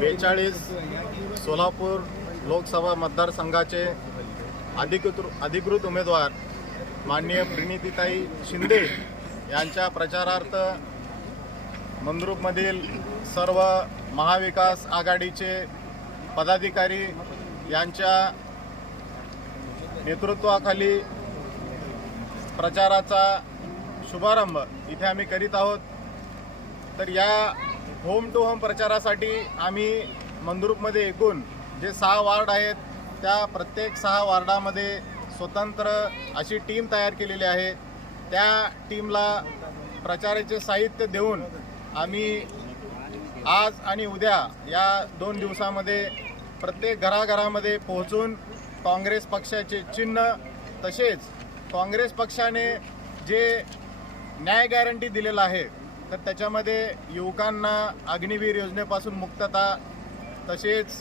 बेचाळीस सोलापूर लोकसभा मतदारसंघाचे अधिकृत अधिकृत उमेदवार माननीय प्रणितीताई शिंदे यांच्या प्रचारार्थ मंद्रुपमधील सर्व महाविकास आघाडीचे पदाधिकारी यांच्या नेतृत्वाखाली प्रचाराचा शुभारंभ इथे आम्ही करीत आहोत. तर या होम टू होम प्रचारासाठी आम्ही मंदुरूपमध्ये एकूण जे सहा वार्ड आहेत त्या प्रत्येक सहा वार्डामध्ये स्वतंत्र अशी टीम तयार केलेली आहे. त्या टीमला प्रचाराचे साहित्य देऊन आम्ही आज आणि उद्या या दोन दिवसामध्ये प्रत्येक घराघरामध्ये पोहोचून काँग्रेस पक्षाचे चिन्ह तसेच काँग्रेस पक्षाने जे न्याय गॅरंटी दिलेलं आहे तर त्याच्यामध्ये युवकांना अग्निवीर योजनेपासून मुक्तता तसेच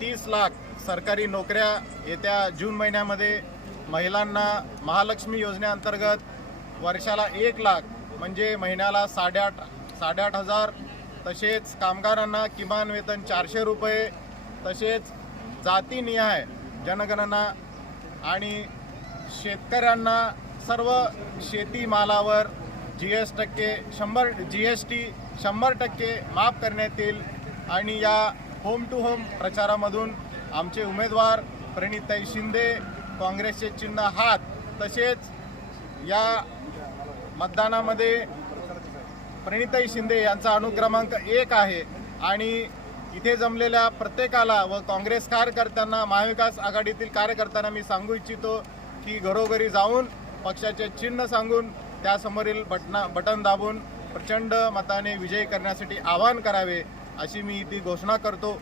तीस लाख सरकारी नोकऱ्या येत्या जून महिन्यामध्ये महिलांना महालक्ष्मी योजनेअंतर्गत वर्षाला एक लाख म्हणजे महिन्याला साडेआठ साडेआठ हजार तसेच कामगारांना किमान वेतन चारशे रुपये तसेच जातीनिहाय जनगणना आणि शेतकऱ्यांना सर्व शेतीमालावर जी एस टक्के शंभर जी एस टी शंभर टक्के माफ करण्यात येईल. आणि या होम टू होम प्रचारामधून आमचे उमेदवार प्रणिताई शिंदे काँग्रेसचे चिन्ह हात तसेच या मतदानामध्ये प्रणिताई शिंदे यांचा अनुक्रमांक एक आहे. आणि इथे जमलेल्या प्रत्येकाला व काँग्रेस कार्यकर्त्यांना महाविकास आघाडीतील कार्यकर्त्यांना मी सांगू इच्छितो की घरोघरी जाऊन पक्षाचे चिन्ह सांगून त्यासमोरील बटना बटन दाबून प्रचंड मताने विजयी करण्यासाठी आवाहन करावे अशी मी ती घोषणा करतो.